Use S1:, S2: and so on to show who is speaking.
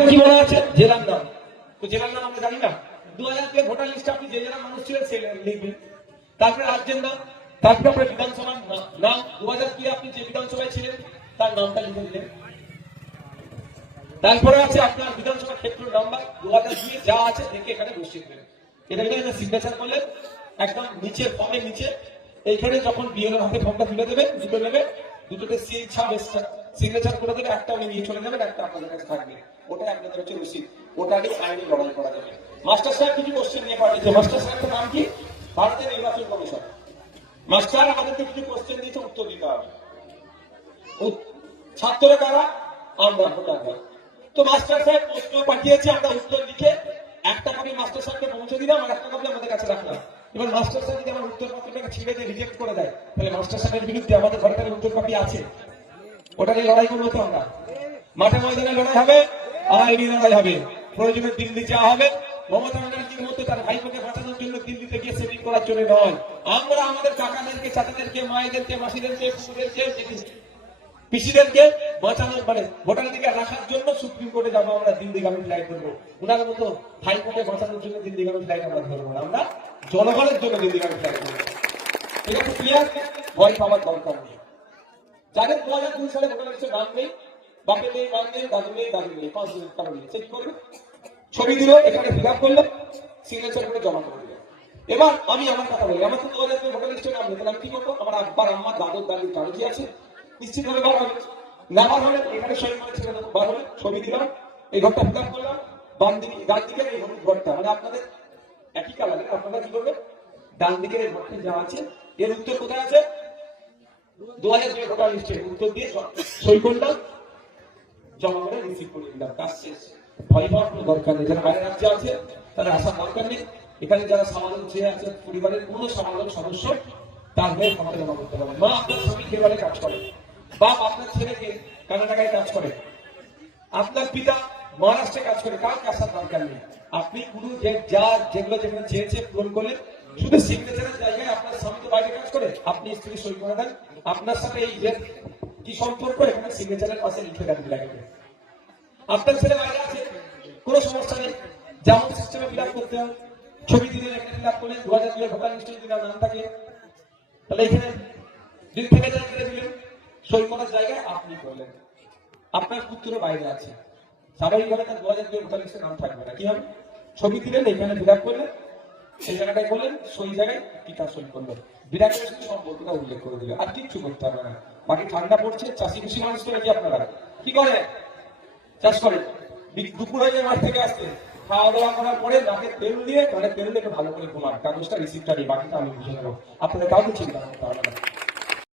S1: আপনার কি মনে আছে? জেলার নাম। তো জেলার নাম আমরা জানি না। দু হাজার দুই ভোটার লিস্টে আপনি যে জেলার মানুষ ছিলেন সে লিখবেন। তারপরে রাজ্যের নাম। তারপরে আপনার বিধানসভার নাম। দু হাজার দুই আপনি যে বিধানসভায় ছিলেন, তার নামটা লিখে দিলেন। তারপরে আছে আপনার বিধানসভা ক্ষেত্র নাম্বার। দু হাজার দুই যা আছে, দেখে এখানে বসিয়ে দেবেন। এটা এখানে সিগনেচার করলেন। একদম নিচে ফর্মের নিচে। এইখানে যখন বিএলওর হাতে ফর্মটা তুলে দেবে দুটো নেবে দুটোতে সিল ছাপ সিগনেচার করে দেবে একটা উনি নিয়ে চলে যাবেন, একটা আপনাদের কাছে থাকবে। ওটা আপনাদের হচ্ছে রসিদ ওটা আগে আইনি লড়াই করা যাবে। মাস্টার সাহেব কিছু কোশ্চেন নিয়ে পাঠিয়েছে। মাস্টার সাহেবের নাম কি? ভারতের নির্বাচন কমিশন। মাস্টার আমাদেরকে কিছু কোশ্চেন দিয়েছে, উত্তর দিতে হবে। ছাত্ররা কারা? আমরা ভোটাররা তো মাস্টার সাহেব প্রশ্ন পাঠিয়েছে, আমরা উত্তর একটা কপি মাস্টার সাহেবকে পৌঁছে দিলাম আর একটা কপি আমাদের কাছে রাখলাম। এবার মাস্টার সাহেব যদি আমার উত্তর পত্রটাকে ছিঁড়ে দিয়ে রিজেক্ট করে দেয়, তাহলে মাস্টার সাহেবের বিরুদ্ধে আমাদের উত্তর কপি আছে। ওটা নিয়ে লড়াই করব তো আমরা। মাঠে ময়দানে লড়াই হবে। লড়াই হবে। প্রয়োজনে দিল্লি যাওয়া হবে। মমতা ব্যানার্জির মতো তার ভাইপোকে বাঁচানোর জন্য দিল্লিতে গিয়ে সেটিং করার জন্য নয়। আমরা আমাদের কাকাদেরকে, চাচাদেরকে, মায়েদেরকে, মাসিদেরকে পিসিদেরকে বাঁচানোর মানে ভোটাধিকার রাখার জন্য সুপ্রিম কোর্টে যাব আমরা দিল্লিগামী ফ্লাইট ধরবো ওনার মতো ভাইপোকে বাঁচানোর জন্য দিল্লিগামী ফ্লাইট আমরা ধরবো না। আমরা জনগণের জন্য দিল্লিগামী ফ্লাইট ধরবো আছে ক্লিয়ার ভয় পাওয়ার দরকার নেই। যাদের দু হাজার দুই সালে ভোটার নাম নেই। করবে ছবি দিল, এখানে ফিল আপ করল সিগনেচার করে জমা করে দিল। এবার আমি আমার কথা বলি আমার তো দুই ভোটার লিস্টে নাম আমি কি করব আমার আব্বার আম্মা দাদুর দাদির কাগজি আছে। নিশ্চিত ভাবে বার হবে। না বার হলে এখানে সই করে দেবো বার হলে ছবি দিলাম এই ঘরটা ফিল আপ করলাম, বাম দিকে, ডান দিকে এই ঘরটা মানে আপনাদের একই কালারের আপনারা কি করবেন? ডান দিকের এই ঘরটা যা আছে, এর উত্তর কোথায় আছে? দু হাজার দুই ভোটার লিস্টে উত্তর দিয়ে সই করলাম। রিসিভ করে কাজ শেষ। ভয় দরকার নেই। যারা বাইরে আছে তারা আসার দরকার নেই। এখানে যারা আছে, পরিবারের কোনো সদস্য জমা করতে মা আপনার কাজ করে? বাপ আপনার ছেলেকে কাজ করে? আপনার পিতা মহারাষ্ট্রে কাজ করে? কার আসার দরকার নেই। আপনি পুরো যে যা যেগুলো যেখানে চেয়েছে পূরণ করলেন, শুধু সিগনেচারের জায়গায় আপনার স্বামী তো বাইরে কাজ করে। আপনি স্ত্রী সই করে দেন। আপনার সাথে এই যে কি সম্পর্ক এখানে সিগনেচারের পাশে লিখে দেন লাগবে আপনার ছেলে বাইরে আছে? কোনো সমস্যা নেই? যেমন সিস্টেমে ফিল আপ করতে হয়। ছবি দিলেন একটা ফিল আপ করলেন দু হাজার দুই ভোটার লিস্টে যদি নাম থাকে, তাহলে এখানে যদি থেকে যায় দিয়ে দিলেন। সই করার জায়গায় আপনি করলেন। আপনার পুত্র বাইরে আছে। স্বাভাবিকভাবে তার দু হাজার দুই ভোটার লিস্টে নাম থাকবে না। কি হবে? ছবি দিলেন, এখানে ফিল আপ করলেন। সেই জায়গাটায় বললেন সই জায়গায় পিতা সই করল। বিরাট সম্পর্কটা উল্লেখ করে দিল। আর কিচ্ছু করতে হবে না। বাকি ঠান্ডা পড়ছে, চাষি খুশি মানুষ করে কি আপনারা। কি করে? চাষ করে। দুপুর হয়ে যায় মাঠ থেকে আসতে খাওয়া দাওয়া করার পরে নাকে তেল দিয়ে ঘরে তেল দিয়ে ভালো করে ঘুমান। কাগজটা রিসিপ্টটা দিই বাকিটা আমি বুঝে নেব। আপনাদের কাউকে চিন্তা করতে হবে না।